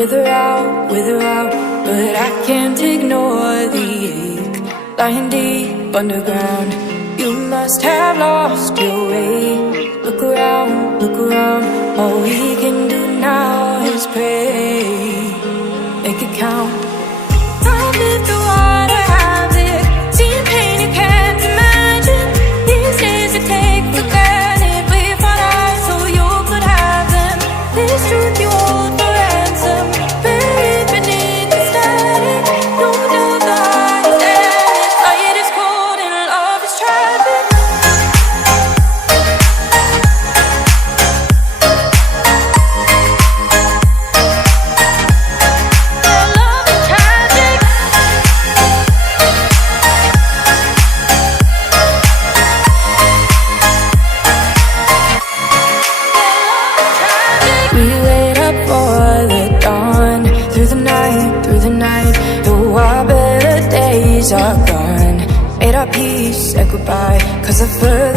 with her out, but I can't ignore the ache. Lying deep underground, you must have lost your way. Look around, all we can do now is pray. Make it count. I've lived through what I have lived, seen pain you can't imagine. These days I take for granted, we fought out so you could have them. This truth you hold for ransom, buried beneath the static. No doubt the heart is dead, light is cold and love is tragic. Are gone, made our peace, said goodbye. 'Cause the first